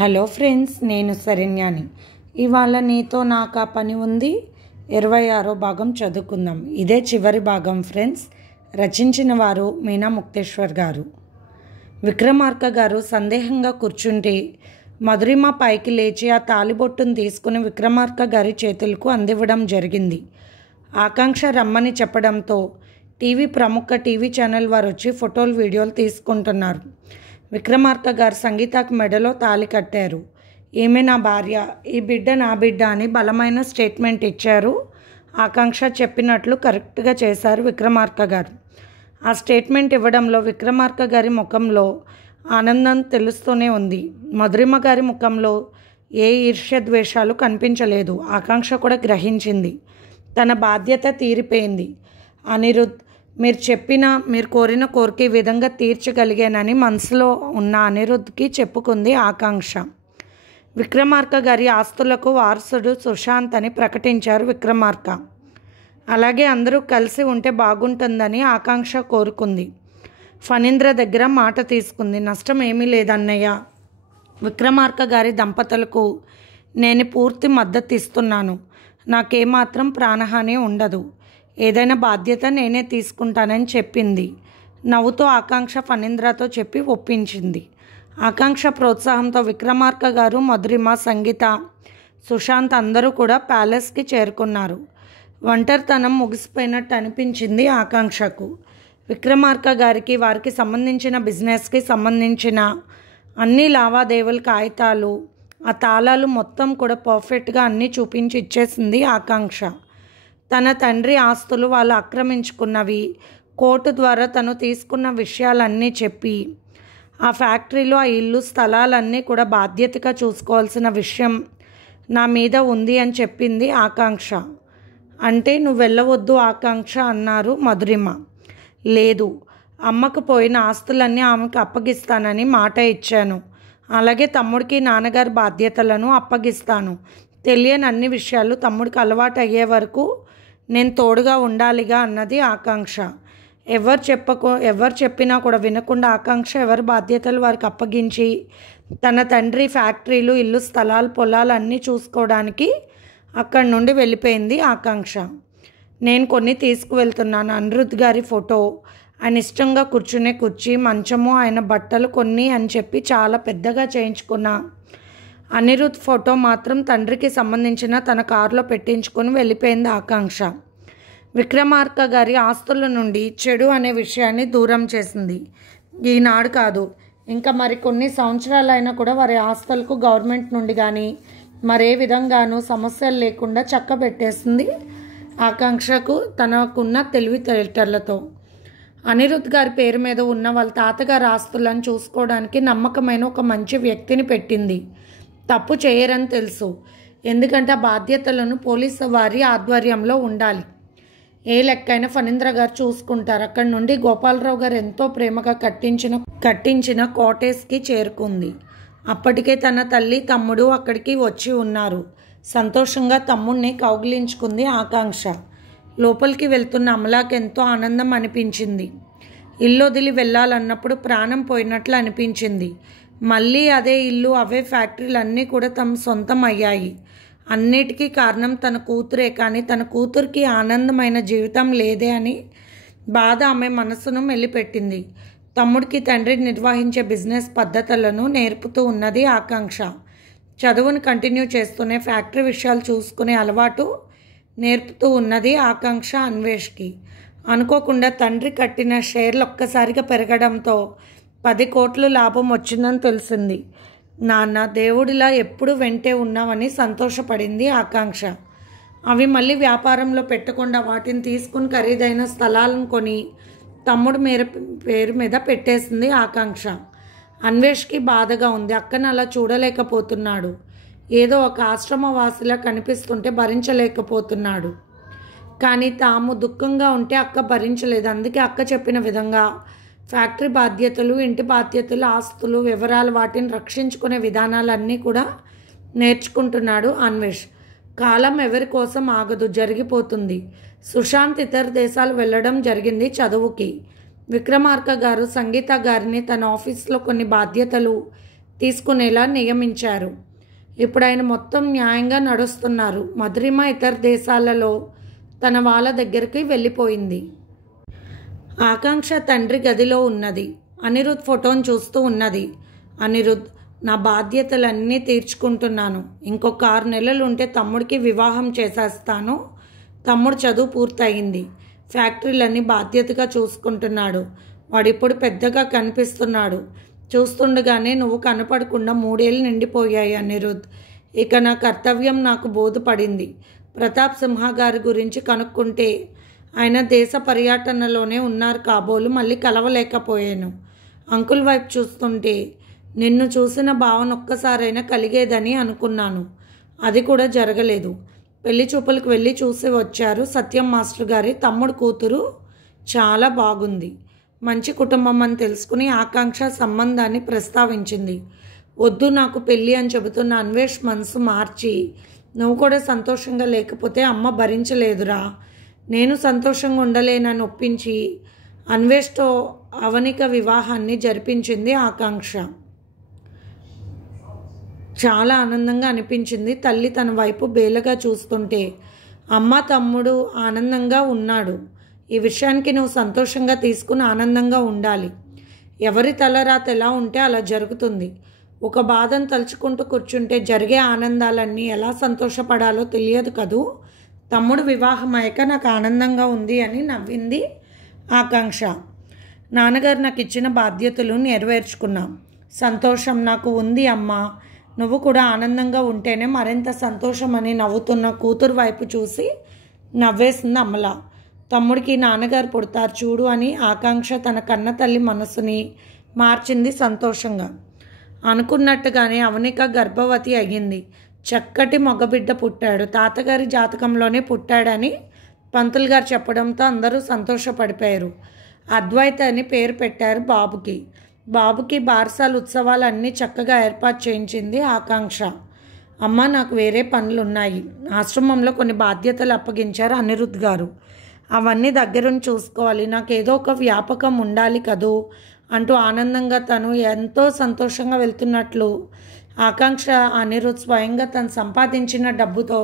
Hello friends, నేను శరణ్యాని. ఇవాళ నీతో నాకు ఆ పని ఉంది 26వ భాగం చదువుకుందాం. ఇదే చివరి భాగం ఫ్రెండ్స్. రచించిన వారు మీనా ముక్తేశ్వర్ గారు. విక్రమార్క గారు సందేహంగా కూర్చుంటే మధురిమ పైకి లేచి ఆ తాలిబొట్టును తీసుకుని విక్రమార్క గారి చేతులకు అందివ్వడం జరిగింది. ఆకాంక్ష రమ్మని చెప్పడంతో ప్రముఖ టీవీ ఛానల్ వారు వచ్చి ఫోటోలు వీడియోలు తీసుకుంటున్నారు. విక్రమార్క గారు సంగీతకు మెడలో తాళి కట్టారు. ఈమె నా భార్య, ఈ బిడ్డ నా బిడ్డ అని బలమైన స్టేట్మెంట్ ఇచ్చారు. ఆకాంక్ష చెప్పినట్లు కరెక్ట్గా చేశారు విక్రమార్క గారు. ఆ స్టేట్మెంట్ ఇవ్వడంలో విక్రమార్క గారి ముఖంలో ఆనందం తెలుస్తూనే ఉంది. మధురిమ గారి ముఖంలో ఏ ఈర్ష్యద్వేషాలు కనిపించలేదు. ఆకాంక్ష కూడా గ్రహించింది. తన బాధ్యత తీరిపోయింది. అనిరుద్, మీరు కోరిన కోరిక ఈ విధంగా తీర్చగలిగానని మనసులో ఉన్న అనిరుద్ధ్కి చెప్పుకుంది ఆకాంక్ష. విక్రమార్క గారి ఆస్తులకు వారసుడు సుశాంత్ అని ప్రకటించారు విక్రమార్క. అలాగే అందరూ కలిసి ఉంటే బాగుంటుందని ఆకాంక్ష కోరుకుంది. ఫణీంద్ర దగ్గర మాట తీసుకుంది. నష్టం ఏమీ లేదన్నయ్య. విక్రమార్క గారి దంపతులకు నేను పూర్తి మద్దతు ఇస్తున్నాను. నాకేమాత్రం ప్రాణహాని ఉండదు. ఏదైనా బాధ్యత నేనే తీసుకుంటానని చెప్పింది. నవ్వుతో ఆకాంక్ష ఫణీంద్రతో చెప్పి ఒప్పించింది. ఆకాంక్ష ప్రోత్సాహంతో విక్రమార్క గారు, మధురిమ, సంగీత, సుశాంత్ అందరూ కూడా ప్యాలెస్కి చేరుకున్నారు. ఒంటరితనం ముగిసిపోయినట్టు అనిపించింది ఆకాంక్షకు. విక్రమార్క గారికి వారికి సంబంధించిన బిజినెస్కి సంబంధించిన అన్ని లావాదేవీల కాగితాలు, ఆ తాళాలు మొత్తం కూడా పర్ఫెక్ట్గా అన్నీ చూపించి ఇచ్చేసింది ఆకాంక్ష. తన తండ్రి ఆస్తులు వాళ్ళు ఆక్రమించుకున్నవి, కోర్టు ద్వారా తను తీసుకున్న విషయాలన్నీ చెప్పి, ఆ ఫ్యాక్టరీలో ఆ ఇల్లు స్థలాలన్నీ కూడా బాధ్యతగా చూసుకోవాల్సిన విషయం నా మీద ఉంది అని చెప్పింది ఆకాంక్ష. అంటే నువ్వు వెళ్ళవద్దు ఆకాంక్ష అన్నారు మధురిమ. లేదు, అమ్మకు పోయిన ఆస్తులన్నీ ఆమెకు అప్పగిస్తానని మాట ఇచ్చాను. అలాగే తమ్ముడికి నాన్నగారి బాధ్యతలను అప్పగిస్తాను. తెలియని అన్ని విషయాలు తమ్ముడికి అలవాటు అయ్యే వరకు నేను తోడుగా ఉండాలిగా అన్నది ఆకాంక్ష. ఎవరు చెప్పినా కూడా వినకుండా ఆకాంక్ష ఎవరి బాధ్యతలు వారికి అప్పగించి తన తండ్రి ఫ్యాక్టరీలు, ఇల్లు, స్థలాలు, పొలాలు అన్నీ చూసుకోవడానికి అక్కడి నుండి వెళ్ళిపోయింది ఆకాంక్ష. నేను కొన్ని తీసుకువెళ్తున్నాను. అనిరుద్ గారి ఫోటో, ఆయన ఇష్టంగా కూర్చునే కుర్చీ, మంచము, ఆయన బట్టలు కొన్ని అని చెప్పి చాలా పెద్దగా చేయించుకున్నా. అనిరుద్ ఫోటో మాత్రం తండ్రికి సంబంధించిన తన కారులో పెట్టించుకొని వెళ్ళిపోయింది ఆకాంక్ష. విక్రమార్క గారి ఆస్తుల నుండి చెడు అనే విషయాన్ని దూరం చేసింది. ఈనాడు కాదు, ఇంకా మరికొన్ని సంవత్సరాలైనా కూడా వారి ఆస్తులకు గవర్నమెంట్ నుండి కానీ మరే విధంగానూ సమస్యలు లేకుండా చక్కబెట్టేసింది ఆకాంక్షకు తనకున్న తెలివితేటలతో. అనిరుద్ గారి పేరు మీద ఉన్న వాళ్ళ తాతగారి ఆస్తులను చూసుకోవడానికి నమ్మకమైన ఒక మంచి వ్యక్తిని పెట్టింది. తప్పు చేయరని తెలుసు. ఎందుకంటే ఆ బాధ్యతలను పోలీసు వారి ఆధ్వర్యంలో ఉండాలి. ఏ లెక్కైనా ఫణీంద్ర గారు చూసుకుంటారు. అక్కడి నుండి గోపాలరావు గారు ఎంతో ప్రేమగా కట్టించిన కాటేజ్కి చేరుకుంది. అప్పటికే తన తల్లి, తమ్ముడు అక్కడికి వచ్చి ఉన్నారు. సంతోషంగా తమ్ముడిని కౌగిలించుకుంది ఆకాంక్ష. లోపలికి వెళ్తున్న అమలాకి ఎంతో ఆనందం అనిపించింది. ఇల్లు వదిలి వెళ్ళాలన్నప్పుడు ప్రాణం పోయినట్లు అనిపించింది. మళ్ళీ అదే ఇల్లు, అవే ఫ్యాక్టరీలు అన్నీ కూడా తమ సొంతం అయ్యాయి. అన్నిటికీ కారణం తన కూతురే, కానీ తన కూతురికి ఆనందమైన జీవితం లేదే అని బాధ ఆమె మనసును మెల్లిపెట్టింది. తమ్ముడికి తండ్రి నిర్వహించే బిజినెస్ పద్ధతులను నేర్పుతూ ఉన్నది ఆకాంక్ష. చదువును కంటిన్యూ చేస్తూనే ఫ్యాక్టరీ విషయాలు చూసుకునే అలవాటు నేర్పుతూ ఉన్నది ఆకాంక్ష అన్వేష్కి. అనుకోకుండా తండ్రి కట్టిన షేర్లు ఒక్కసారిగా పెరగడంతో 10 కోట్లు లాభం వచ్చిందని తెలిసింది. నాన్న, దేవుడిలా ఎప్పుడు వెంటే ఉన్నామని సంతోషపడింది ఆకాంక్ష. అవి మళ్ళీ వ్యాపారంలో పెట్టకుండా వాటిని తీసుకుని ఖరీదైన స్థలాలను కొని తమ్ముడు పేరు మీద పెట్టేసింది ఆకాంక్ష. అన్వేష్కి బాధగా ఉంది. అక్కను అలా చూడలేకపోతున్నాడు. ఏదో ఒక ఆశ్రమవాసిలా కనిపిస్తుంటే భరించలేకపోతున్నాడు. కానీ తాము దుఃఖంగా ఉంటే అక్క భరించలేదు. అందుకే అక్క చెప్పిన విధంగా ఫ్యాక్టరీ బాధ్యతలు, ఇంటి బాధ్యతలు, ఆస్తులు, వివరాలు, వాటిని రక్షించుకునే విధానాలన్నీ కూడా నేర్చుకుంటున్నాడు అన్వేష్. కాలం ఎవరి కోసం ఆగదు, జరిగిపోతుంది. సుశాంత్ ఇతర దేశాలు వెళ్ళడం జరిగింది చదువుకి. విక్రమార్క గారు సంగీత గారిని తన ఆఫీస్లో కొన్ని బాధ్యతలు తీసుకునేలా నియమించారు. ఇప్పుడు ఆయన మొత్తం న్యాయంగా నడుస్తున్నారు. మధురిమ ఇతర దేశాలలో తన వాళ్ళ దగ్గరికి వెళ్ళిపోయింది. ఆకాంక్ష తండ్రి గదిలో ఉన్నది. అనిరుద్ ఫోటోను చూస్తూ ఉన్నది. అనిరుద్, నా బాధ్యతలన్నీ తీర్చుకుంటున్నాను. ఇంకొక 6 నెలలు ఉంటే తమ్ముడికి వివాహం చేసేస్తాను. తమ్ముడు చదువు పూర్తయింది. ఫ్యాక్టరీలన్నీ బాధ్యతగా చూసుకుంటున్నాడు. వాడిప్పుడు పెద్దగా కనిపిస్తున్నాడు. చూస్తుండగానే నువ్వు కనపడకుండా 3 ఏళ్ళు నిండిపోయాయి అనిరుద్. ఇక నా కర్తవ్యం నాకు బోధపడింది. ప్రతాప్ సింహ గారి గురించి కనుక్కుంటే ఆయన దేశ పర్యటనలోనే ఉన్నారు కాబోలు మళ్ళీ కలవలేకపోయాను. అంకుల్ వైపు చూస్తుంటే నిన్ను చూసిన భావన ఒక్కసారైనా కలిగేదని అనుకున్నాను. అది కూడా జరగలేదు. పెళ్లి చూపులకు వెళ్ళి చూసి వచ్చారు. సత్యం మాస్టర్ గారి తమ్ముడు కూతురు చాలా బాగుంది. మంచి కుటుంబం అని తెలుసుకుని ఆకాంక్ష సంబంధాన్ని ప్రస్తావించింది. వద్దు నాకు పెళ్ళి అని చెబుతున్న అన్వేష్ మనసు మార్చి, నువ్వు కూడా సంతోషంగా లేకపోతే అమ్మ భరించలేదురా, నేను సంతోషంగా ఉండలేనని ఒప్పించి అన్వేష్తో అవనిక వివాహాన్ని జరిపించింది ఆకాంక్ష. చాలా ఆనందంగా అనిపించింది. తల్లి తన వైపు బేలగా చూస్తుంటే అమ్మ తమ్ముడు ఆనందంగా ఉన్నాడు. ఈ విషయానికి నువ్వు సంతోషంగా తీసుకుని ఆనందంగా ఉండాలి. ఎవరి తలరాత ఎలా ఉంటే అలా జరుగుతుంది. ఒక బాధను తలుచుకుంటూ కూర్చుంటే జరిగే ఆనందాలన్నీ ఎలా సంతోషపడాలో తెలియదు కదూ. తమ్ముడు వివాహం అయ్యాక నాకు ఆనందంగా ఉంది అని నవ్వింది ఆకాంక్ష. నాన్నగారు నాకు ఇచ్చిన బాధ్యతలు నెరవేర్చుకున్నా. సంతోషం నాకు ఉంది అమ్మా. నువ్వు కూడా ఆనందంగా ఉంటేనే మరింత సంతోషం అని నవ్వుతున్న కూతురు వైపు చూసి నవ్వేసింది అమల. తమ్ముడికి నాన్నగారు పుడతారు చూడు అని ఆకాంక్ష తన కన్న తల్లి మనసుని మార్చింది సంతోషంగా. అనుకున్నట్టుగానే అవనిక గర్భవతి అయ్యింది. చక్కటి మగబిడ్డ పుట్టాడు. తాతగారి జాతకంలోనే పుట్టాడని పంతులు గారు చెప్పడంతో అందరూ సంతోషపడిపోయారు. అద్వైత అని పేరు పెట్టారు బాబుకి. బాబుకి బారసాల ఉత్సవాలన్నీ చక్కగా ఏర్పాటు చేయించింది ఆకాంక్ష. అమ్మ నాకు వేరే పనులున్నాయి. ఆశ్రమంలో కొన్ని బాధ్యతలు అప్పగించారు అనిరుద్ గారు. అవన్నీ దగ్గరుండి చూసుకోవాలి. నాకు ఏదో ఒక వ్యాపకం ఉండాలి కదూ అంటూ ఆనందంగా తను ఎంతో సంతోషంగా వెళ్తున్నట్లు ఆకాంక్ష అనిరుద్ స్వయంగా తను సంపాదించిన డబ్బుతో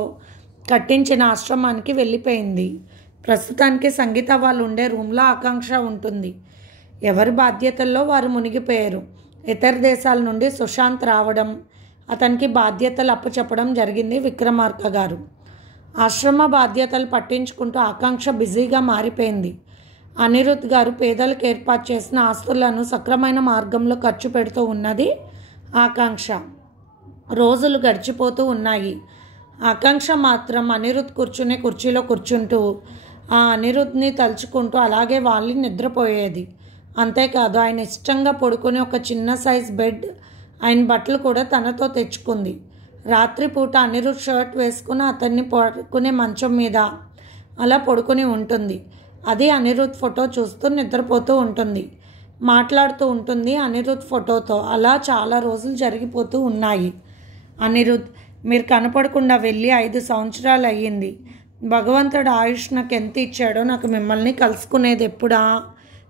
కట్టించిన ఆశ్రమానికి వెళ్ళిపోయింది. ప్రస్తుతానికి సంగీత వాళ్ళు ఉండే రూమ్లో ఆకాంక్ష ఉంటుంది. ఎవరి బాధ్యతల్లో వారు మునిగిపోయారు. ఇతర దేశాల నుండి సుశాంత్ రావడం, అతనికి బాధ్యతలు అప్పచెప్పడం జరిగింది విక్రమార్క గారు. ఆశ్రమ బాధ్యతలు పట్టించుకుంటూ ఆకాంక్ష బిజీగా మారిపోయింది. అనిరుద్ గారు పేదలకు ఏర్పాటు చేసిన ఆస్తులను సక్రమైన మార్గంలో ఖర్చు పెడుతూ ఉన్నది ఆకాంక్ష. రోజులు గడిచిపోతూ ఉన్నాయి. ఆకాంక్ష మాత్రం అనిరుద్ కూర్చునే కుర్చీలో కూర్చుంటూ ఆ అనిరుద్ని తలుచుకుంటూ అలాగే వాళ్ళని నిద్రపోయేది. అంతేకాదు ఆయన ఇష్టంగా పడుకునే ఒక చిన్న సైజ్ బెడ్, ఆయన బట్టలు కూడా తనతో తెచ్చుకుంది. రాత్రిపూట అనిరుద్ షర్ట్ వేసుకుని అతన్ని పడుకునే మంచం మీద అలా పడుకుని ఉంటుంది. అది అనిరుద్ ఫోటో చూస్తూ నిద్రపోతూ ఉంటుంది. మాట్లాడుతూ ఉంటుంది అనిరుద్ ఫోటోతో. అలా చాలా రోజులు జరిగిపోతూ ఉన్నాయి. అనిరుద్, మీరు కనపడకుండా వెళ్ళి 5 సంవత్సరాలు అయ్యింది. భగవంతుడు ఆయుష్ నాకు ఎంత ఇచ్చాడో, నాకు మిమ్మల్ని కలుసుకునేది ఎప్పుడా,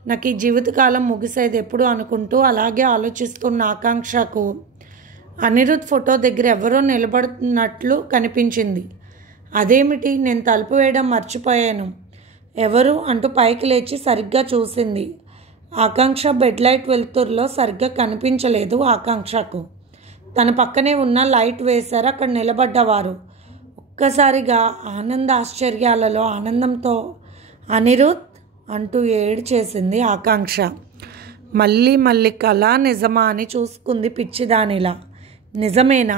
నాకు ఈ జీవితకాలం ముగిసేది ఎప్పుడు అనుకుంటూ అలాగే ఆలోచిస్తున్న ఆకాంక్షకు అనిరుద్ ఫోటో దగ్గర ఎవరో నిలబడుతున్నట్లు కనిపించింది. అదేమిటి, నేను తలుపు వేయడం మర్చిపోయాను, ఎవరు అంటూ పైకి లేచి సరిగ్గా చూసింది. ఆకాంక్ష బెడ్ లైట్ వెలుతురులో సరిగ్గా కనిపించలేదు ఆకాంక్షకు. తన పక్కనే ఉన్న లైట్ వేశారు అక్కడ నిలబడ్డవారు. ఒక్కసారిగా ఆనంద ఆశ్చర్యాలలో ఆనందంతో అనిరుద్ అంటూ ఏడ్చేసింది ఆకాంక్ష. మళ్ళీ మళ్ళీ కళ నిజమా అని చూసుకుంది పిచ్చిదానిలా. నిజమేనా,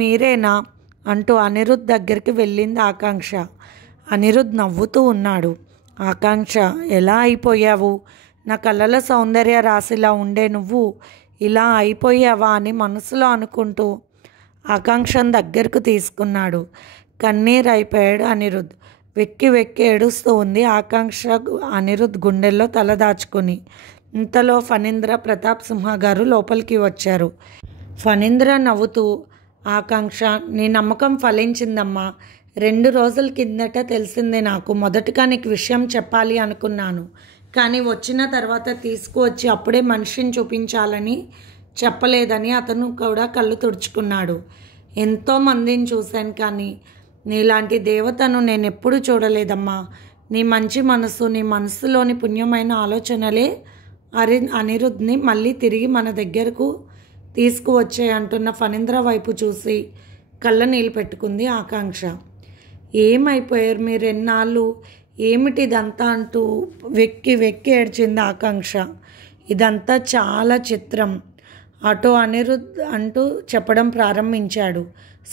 మీరేనా అంటూ అనిరుద్ దగ్గరికి వెళ్ళింది ఆకాంక్ష. అనిరుద్ నవ్వుతూ ఉన్నాడు. ఆకాంక్ష, ఎలా అయిపోయావు, నా కళ్ళల సౌందర్య రాశిలా ఉండే నువ్వు ఇలా అయిపోయావా అని మనసులో అనుకుంటూ ఆకాంక్షను దగ్గరకు తీసుకున్నాడు. కన్నీరు అయిపోయాడు అనిరుద్. వెక్కి వెక్కి ఏడుస్తూ ఉంది ఆకాంక్ష అనిరుద్ గుండెల్లో తలదాచుకుని. ఇంతలో ఫణీంద్ర ప్రతాప్ సింహ గారు లోపలికి వచ్చారు. ఫణీంద్ర నవ్వుతూ, ఆకాంక్ష, నీ నమ్మకం ఫలించిందమ్మా. 2 రోజుల కిందట తెలిసిందే నాకు. మొదటగా నీకు విషయం చెప్పాలి అనుకున్నాను, కానీ వచ్చిన తర్వాత తీసుకువచ్చి అప్పుడే మనిషిని చూపించాలని చెప్పలేదని అతను కూడా కళ్ళు తుడుచుకున్నాడు. ఎంతోమందిని చూశాను కానీ నీలాంటి దేవతను నేను ఎప్పుడూ చూడలేదమ్మా. నీ మంచి మనసు, నీ మనసులోని పుణ్యమైన ఆలోచనలే అనిరుద్ధ్ని మళ్ళీ తిరిగి మన దగ్గరకు తీసుకువచ్చాయి అంటున్న ఫణీంద్ర వైపు చూసి కళ్ళ నీళ్ళు పెట్టుకుంది ఆకాంక్ష. ఏమైపోయారు మీరు ఎన్నాళ్ళు, ఏమిటి ఇదంతా అంటూ వెక్కి వెక్కి ఏడ్చింది ఆకాంక్ష. ఇదంతా చాలా చిత్రం అటో అనిరుద్ధ్ అంటూ చెప్పడం ప్రారంభించాడు.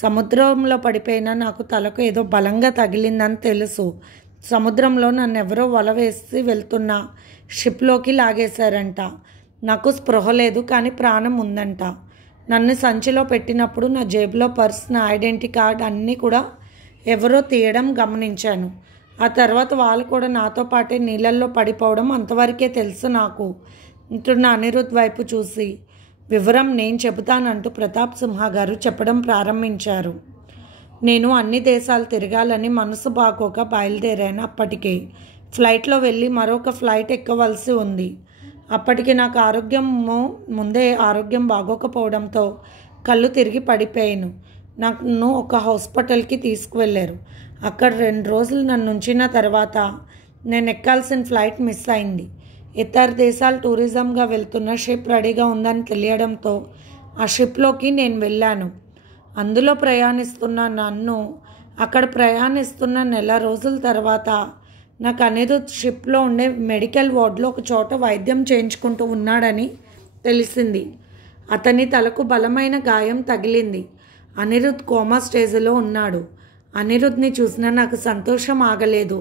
సముద్రంలో పడిపోయినా నాకు తలకు ఏదో బలంగా తగిలిందని తెలుసు. సముద్రంలో నన్ను ఎవరో వల వేసి వెళ్తున్న షిప్లోకి లాగేశారంట. నాకు స్పృహ లేదు కానీ ప్రాణం ఉందంట. నన్ను సంచిలో పెట్టినప్పుడు నా జేబులో పర్స్, నా ఐడెంటిటీ కార్డ్ అన్నీ కూడా ఎవరో తీయడం గమనించాను. ఆ తర్వాత వాళ్ళు కూడా నాతో పాటే నీళ్ళల్లో పడిపోవడం అంతవరకే తెలుసు నాకు అంటున్న అనిరుద్ధ్ వైపు చూసి వివరం నేను చెబుతానంటూ ప్రతాప్ సింహ గారు చెప్పడం ప్రారంభించారు. నేను అన్ని దేశాలు తిరగాలని మనసు బాగోక బయలుదేరాను. అప్పటికే ఫ్లైట్లో వెళ్ళి మరొక ఫ్లైట్ ఎక్కవలసి ఉంది. అప్పటికి నాకు ముందే ఆరోగ్యం బాగోకపోవడంతో కళ్ళు తిరిగి పడిపోయాను. నన్ను ఒక హాస్పిటల్కి తీసుకువెళ్ళారు. అక్కడ 2 రోజులు నన్ను ఉంచిన తర్వాత నేను ఎక్కాల్సిన ఫ్లైట్ మిస్ అయింది. ఇతర దేశాలు టూరిజంగా వెళ్తున్న షిప్ రెడీగా ఉందని తెలియడంతో ఆ షిప్లోకి నేను వెళ్ళాను. అందులో ప్రయాణిస్తున్న నన్ను అక్కడ ప్రయాణిస్తున్న నెల రోజుల తర్వాత నాకు అనిరుద్ధ్ షిప్లో ఉండే మెడికల్ వార్డులో ఒక చోట వైద్యం చేయించుకుంటూ ఉన్నాడని తెలిసింది. అతని తలకు బలమైన గాయం తగిలింది. అనిరుద్ధ్ కోమా స్టేజ్లో ఉన్నాడు. అనిరుద్ధ్ని చూసినా నాకు సంతోషం ఆగలేదు.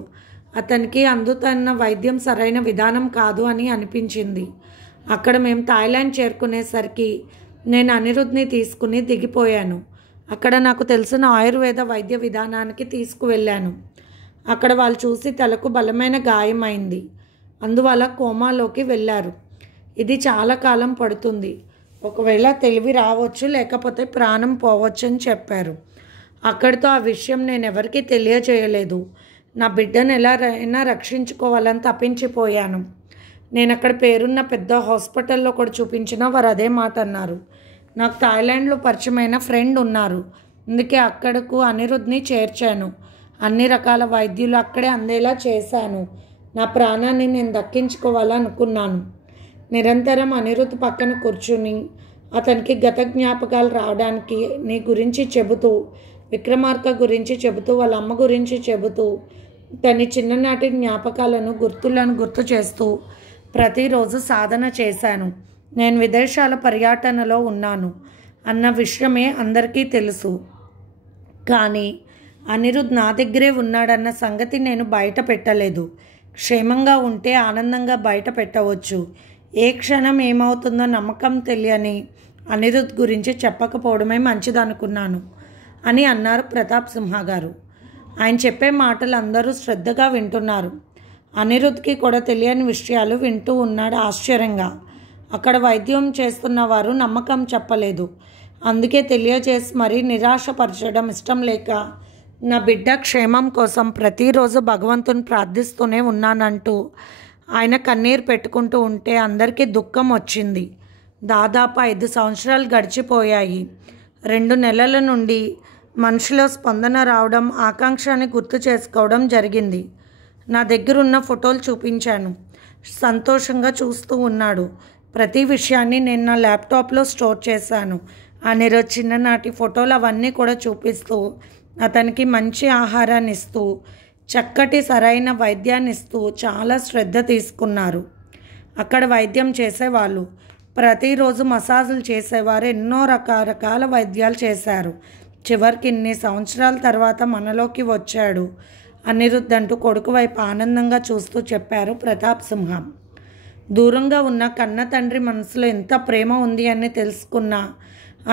అతనికి అందుతున్న వైద్యం సరైన విధానం కాదు అని అనిపించింది. అక్కడ మేము థాయిలాండ్ చేరుకునేసరికి నేను అనిరుద్ధ్ని తీసుకుని దిగిపోయాను. అక్కడ నాకు తెలిసిన ఆయుర్వేద వైద్య విధానానికి తీసుకువెళ్ళాను. అక్కడ వాళ్ళు చూసి తలకు బలమైన గాయమైంది, అందువల్ల కోమాలోకి వెళ్ళారు. ఇది చాలా కాలం పడుతుంది. ఒకవేళ తెలివి రావచ్చు, లేకపోతే ప్రాణం పోవచ్చు అని చెప్పారు. అక్కడితో ఆ విషయం నేను ఎవరికీ తెలియజేయలేదు. నా బిడ్డను ఎలా రక్షించుకోవాలని తప్పించిపోయాను. నేను అక్కడ పేరున్న పెద్ద హాస్పిటల్లో కూడా చూపించినా వారు అదే మాట అన్నారు. నాకు థాయిలాండ్లో పరిచయమైన ఫ్రెండ్ ఉన్నారు, అందుకే అక్కడకు అనిరుద్ధ్ని చేర్చాను. అన్ని రకాల వైద్యులు అక్కడే అందేలా చేశాను. నా ప్రాణాన్ని నేను దక్కించుకోవాలనుకున్నాను. నిరంతరం అనిరుద్ధ్ పక్కన కూర్చుని అతనికి గత జ్ఞాపకాలు రావడానికి నీ గురించి చెబుతూ, విక్రమార్క గురించి చెబుతూ, వాళ్ళ అమ్మ గురించి చెబుతూ, తన చిన్ననాటి జ్ఞాపకాలను గుర్తు చేస్తూ ప్రతిరోజు సాధన చేశాను. నేను విదేశాల పర్యటనలో ఉన్నాను అన్న విషయమే అందరికీ తెలుసు. కానీ అనిరుద్ధ్ నా దగ్గరే ఉన్నాడన్న సంగతి నేను బయట పెట్టలేదు. క్షేమంగా ఉంటే ఆనందంగా బయట పెట్టవచ్చు. ఏ క్షణం ఏమవుతుందో నమ్మకం తెలియని అనిరుద్ధ్ గురించి చెప్పకపోవడమే మంచిదనుకున్నాను అని అన్నారు ప్రతాప్ సింహ గారు. ఆయన చెప్పే మాటలు అందరూ శ్రద్ధగా వింటున్నారు. అనిరుద్ధ్కి కూడా తెలియని విషయాలు వింటూ ఉన్నాడు ఆశ్చర్యంగా. అక్కడ వైద్యం చేస్తున్న వారు నమ్మకం చెప్పలేదు. అందుకే తెలియజేసి మరీ నిరాశపరచడం ఇష్టం లేక నా బిడ్డ క్షేమం కోసం ప్రతిరోజు భగవంతుని ప్రార్థిస్తూనే ఉన్నానంటూ ఆయన కన్నీరు పెట్టుకుంటూ ఉంటే అందరికీ దుఃఖం వచ్చింది. దాదాపు 5 సంవత్సరాలు గడిచిపోయాయి. 2 నెలల నుండి మనిషిలో స్పందన రావడం, ఆకాంక్షని గుర్తు చేసుకోవడం జరిగింది. నా దగ్గరున్న ఫోటోలు చూపించాను. సంతోషంగా చూస్తూ ఉన్నాడు. ప్రతి విషయాన్ని నేను నా ల్యాప్టాప్లో స్టోర్ చేశాను. అనిరుద్ధ్ చిన్ననాటి ఫోటోలు అవన్నీ కూడా చూపిస్తూ, అతనికి మంచి ఆహారాన్ని ఇస్తూ, చక్కటి సరైన వైద్యాన్ని ఇస్తూ చాలా శ్రద్ధ తీసుకున్నారు. అక్కడ వైద్యం చేసేవాళ్ళు ప్రతిరోజు మసాజులు చేసేవారు. ఎన్నో రకరకాల వైద్యాలు చేశారు. చివరికి ఇన్ని సంవత్సరాల తర్వాత మనలోకి వచ్చాడు అనిరుద్ధ్ అంటూ కొడుకు వైపు ఆనందంగా చూస్తూ చెప్పారు ప్రతాప్ సింహ. దూరంగా ఉన్న కన్న తండ్రి మనసులో ఎంత ప్రేమ ఉంది అని తెలుసుకున్న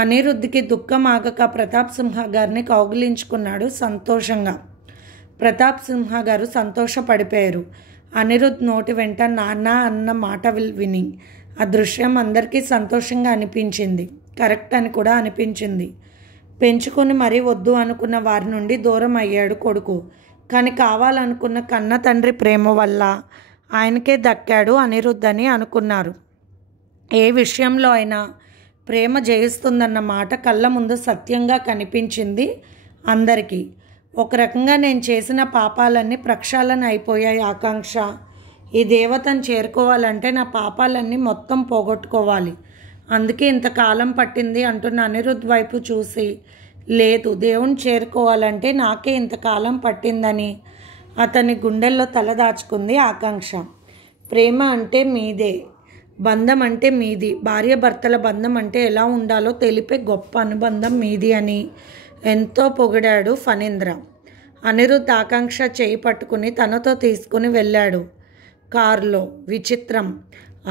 అనిరుద్ధ్కి దుఃఖం ఆగక ప్రతాప్ సింహ గారిని కౌగిలించుకున్నాడు సంతోషంగా. ప్రతాప్ సింహ గారు సంతోషపడిపోయారు. అనిరుద్ధ్ నోటి వెంట నాన్న అన్న మాట విని ఆ దృశ్యం అందరికీ సంతోషంగా అనిపించింది. కరెక్ట్ అని కూడా అనిపించింది. పెంచుకొని మరీ వద్దు అనుకున్న వారి నుండి దూరం అయ్యాడు కొడుకు. కానీ కావాలనుకున్న కన్న తండ్రి ప్రేమ వల్ల ఆయనకే దక్కాడు అనిరుద్ధ్ అని అనుకున్నారు. ఏ విషయంలో అయినా ప్రేమ జయిస్తుందన్న మాట కళ్ళ ముందు సత్యంగా కనిపించింది అందరికీ. ఒక రకంగా నేను చేసిన పాపాలన్నీ ప్రక్షాళన అయిపోయాయి. ఆకాంక్ష, ఈ దేవతను చేరుకోవాలంటే నా పాపాలన్నీ మొత్తం పోగొట్టుకోవాలి, అందుకే ఇంతకాలం పట్టింది అంటున్న అనిరుద్ వైపు చూసి, లేదు, దేవుని చేరుకోవాలంటే నాకే ఇంతకాలం పట్టిందని అతని గుండెల్లో తలదాచుకుంది ఆకాంక్ష. ప్రేమ అంటే మీదే, బంధం అంటే మీది, భార్యాభర్తల బంధం అంటే ఎలా ఉండాలో తెలిపే గొప్ప అనుబంధం మీది అని ఎంతో పొగిడాడు ఫణీంద్ర. అనిరుద్ ఆకాంక్ష చేయి పట్టుకుని తనతో తీసుకుని వెళ్ళాడు కారులో. విచిత్రం,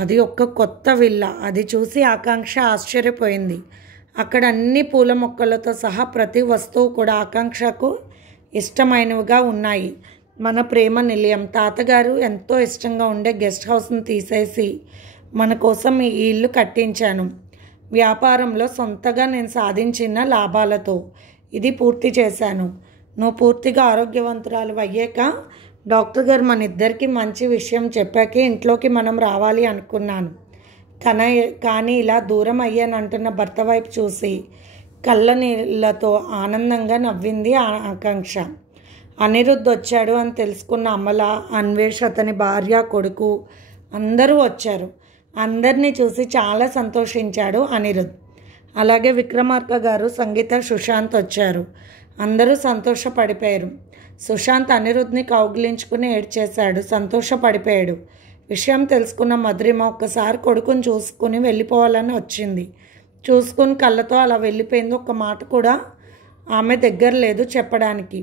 అది ఒక కొత్త విల్లా. అది చూసి ఆకాంక్ష ఆశ్చర్యపోయింది. అక్కడ అన్ని పూల మొక్కలతో సహా ప్రతి వస్తువు కూడా ఆకాంక్షకు ఇష్టమైనవిగా ఉన్నాయి. మన ప్రేమ నిలయం. తాతగారు ఎంతో ఇష్టంగా ఉండే గెస్ట్ హౌస్ని తీసేసి మన కోసం ఈ ఇల్లు కట్టించాను. వ్యాపారంలో సొంతగా నేను సాధించిన లాభాలతో ఇది పూర్తి చేశాను. నువ్వు పూర్తిగా ఆరోగ్యవంతురాలు అయ్యాక డాక్టర్ గారు మన ఇద్దరికి మంచి విషయం చెప్పాకే ఇంట్లోకి మనం రావాలి అనుకున్నాను. కానీ ఇలా దూరం అయ్యానంటున్న భర్త వైపు చూసి కళ్ళ నీళ్ళతో ఆనందంగా నవ్వింది ఆకాంక్ష. అనిరుద్ వచ్చాడు అని తెలుసుకున్న అమల, అన్వేష్, అతని భార్య, కొడుకు అందరూ వచ్చారు. అందరినీ చూసి చాలా సంతోషించాడు అనిరుద్. అలాగే విక్రమార్క గారు, సంగీత, సుశాంత్ వచ్చారు. అందరూ సంతోషపడిపోయారు. సుశాంత్ అనిరుద్ని కౌగిలించుకుని ఏడ్చేశాడు, సంతోషపడిపోయాడు. విషయం తెలుసుకున్న మధురిమ ఒక్కసారి కొడుకుని చూసుకుని వెళ్ళిపోవాలని వచ్చింది. చూసుకుని కళ్ళతో అలా వెళ్ళిపోయింది. ఒక్క మాట కూడా ఆమె దగ్గర లేదు చెప్పడానికి.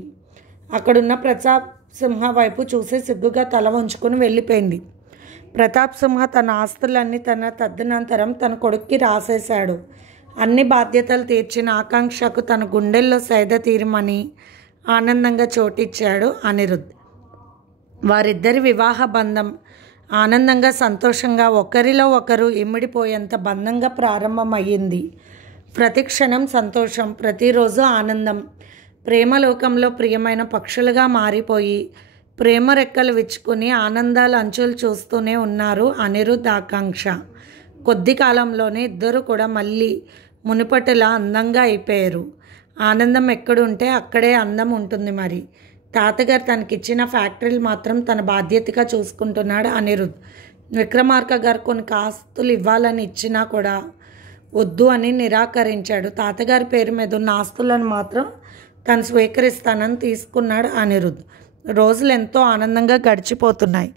అక్కడున్న ప్రతాప్ సింహ వైపు చూసి సిగ్గుగా తల వంచుకొని వెళ్ళిపోయింది. ప్రతాప్ సింహ తన ఆస్తులన్నీ తన తదనంతరం తన కొడుక్కి రాసేశాడు. అన్ని బాధ్యతలు తీర్చిన ఆకాంక్షకు తన గుండెల్లో సేద తీరమని ఆనందంగా చోటిచ్చాడు అనిరుద్. వారిద్దరి వివాహ బంధం ఆనందంగా, సంతోషంగా, ఒకరిలో ఒకరు ఇమిడిపోయేంత బంధంగా ప్రారంభమయ్యింది. ప్రతి క్షణం సంతోషం, ప్రతిరోజు ఆనందం. ప్రేమలోకంలో ప్రియమైన పక్షులుగా మారిపోయి ప్రేమ రెక్కలు విచ్చుకుని ఆనందాల అంచులు చూస్తూనే ఉన్నారు అనిరుద్, ఆకాంక్ష. కొద్ది కాలంలోనే ఇద్దరు కూడా మళ్ళీ మునుపటిలా అందంగా అయిపోయారు. ఆనందం ఎక్కడుంటే అక్కడే అందం ఉంటుంది. మరి తాతగారు తనకిచ్చిన ఫ్యాక్టరీలు మాత్రం తన బాధ్యతగా చూసుకుంటున్నాడు అనిరుద్. విక్రమార్క గారు కొన్ని ఆస్తులు ఇవ్వాలని ఇచ్చినా కూడా వద్దు అని నిరాకరించాడు. తాతగారి పేరు మీద ఉన్న ఆస్తులను మాత్రం తను స్వీకరిస్తానని తీసుకున్నాడు అనిరుద్. రోజులు ఎంతో ఆనందంగా గడిచిపోతున్నాయి.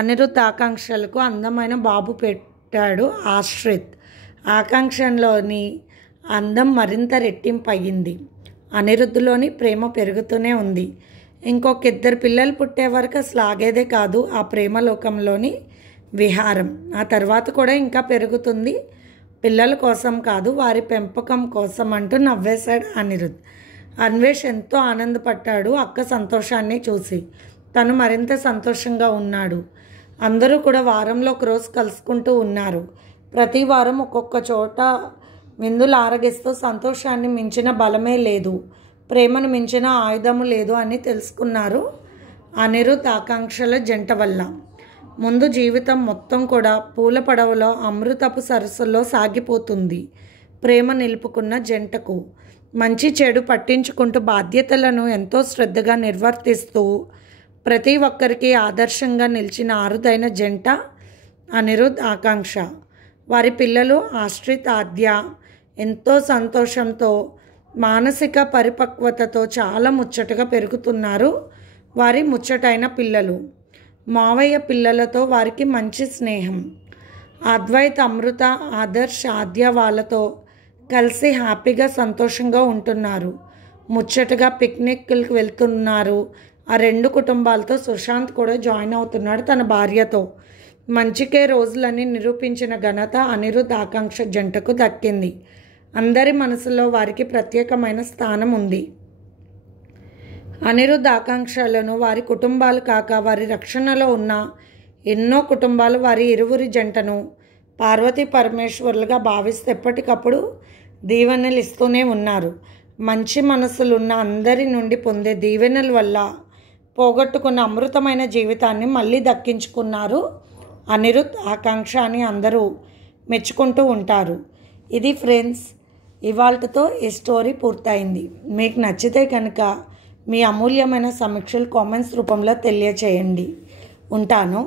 అనిరుద్ ఆకాంక్షలకు అందమైన బాబు పెట్టాడు ఆశ్రిత్. ఆకాంక్షలోని అందం మరింత రెట్టింపు అయ్యింది. అనిరుద్ధ్లోని ప్రేమ పెరుగుతూనే ఉంది. ఇంకొక ఇద్దరు పిల్లలు పుట్టే వరకు అసలు ఆగేదే కాదు ఆ ప్రేమలోకంలోని విహారం. ఆ తర్వాత కూడా ఇంకా పెరుగుతుంది. పిల్లల కోసం కాదు, వారి పెంపకం కోసం అంటూ నవ్వేశాడు అనిరుద్. అన్వేష్ ఎంతో ఆనందపడ్డాడు అక్క సంతోషాన్ని చూసి. తను మరింత సంతోషంగా ఉన్నాడు. అందరూ కూడా వారంలో ఒక రోజు కలుసుకుంటూ ఉన్నారు. ప్రతి వారం ఒక్కొక్క చోట విందులు ఆరగిస్తూ సంతోషాన్ని మించిన బలమే లేదు, ప్రేమను మించిన ఆయుధము లేదు అని తెలుసుకున్నారు అనిరుద్, ఆకాంక్షల జంట వల్ల. ముందు జీవితం మొత్తం కూడా పూల పడవలో అమృతపు సరస్సుల్లో సాగిపోతుంది. ప్రేమ నిలుపుకున్న జంటకు మంచి చెడు పట్టించుకుంటూ బాధ్యతలను ఎంతో శ్రద్ధగా నిర్వర్తిస్తూ ప్రతి ఒక్కరికి ఆదర్శంగా నిలిచిన అరుదైన జంట అనిరుద్, ఆకాంక్ష. వారి పిల్లలు ఆశ్రిత్, ఆద్య ఎంతో సంతోషంతో, మానసిక పరిపక్వతతో చాలా ముచ్చటగా పెరుగుతున్నారు. వారి ముచ్చటైన పిల్లలు. మావయ్య పిల్లలతో వారికి మంచి స్నేహం. అద్వైత్, అమృత, ఆదర్శ్, ఆద్య వాళ్ళతో కలిసి హ్యాపీగా సంతోషంగా ఉంటున్నారు. ముచ్చటగా పిక్నిక్కి వెళ్తున్నారు. ఆ రెండు కుటుంబాలతో సుశాంత్ కూడా జాయిన్ అవుతున్నాడు తన భార్యతో. మంచికే రోజులని నిరూపించిన ఘనత అనిరుద్, ఆకాంక్ష జంటకు దక్కింది. అందరి మనసులో వారికి ప్రత్యేకమైన స్థానం ఉంది. అనిరుద్, ఆకాంక్షలను వారి కుటుంబాలు కాక వారి రక్షణలో ఉన్న ఎన్నో కుటుంబాలు వారి ఇరువురి జంటను పార్వతీ పరమేశ్వరులుగా భావిస్తూ ఎప్పటికప్పుడు దీవెనలు ఇస్తూనే ఉన్నారు. మంచి మనసులున్న అందరి నుండి పొందే దీవెనల వల్ల పోగొట్టుకున్న అమృతమైన జీవితాన్ని మళ్ళీ దక్కించుకున్నారు అనిరుద్, ఆకాంక్ష అని అందరూ మెచ్చుకుంటూ ఉంటారు. ఇది ఫ్రెండ్స్, ఇవాల్టితో ఈ స్టోరీ పూర్తయింది. మీకు నచ్చితే కనుక మీ అమూల్యమైన సమీక్షలు కామెంట్స్ రూపంలో తెలియచేయండి. ఉంటాను.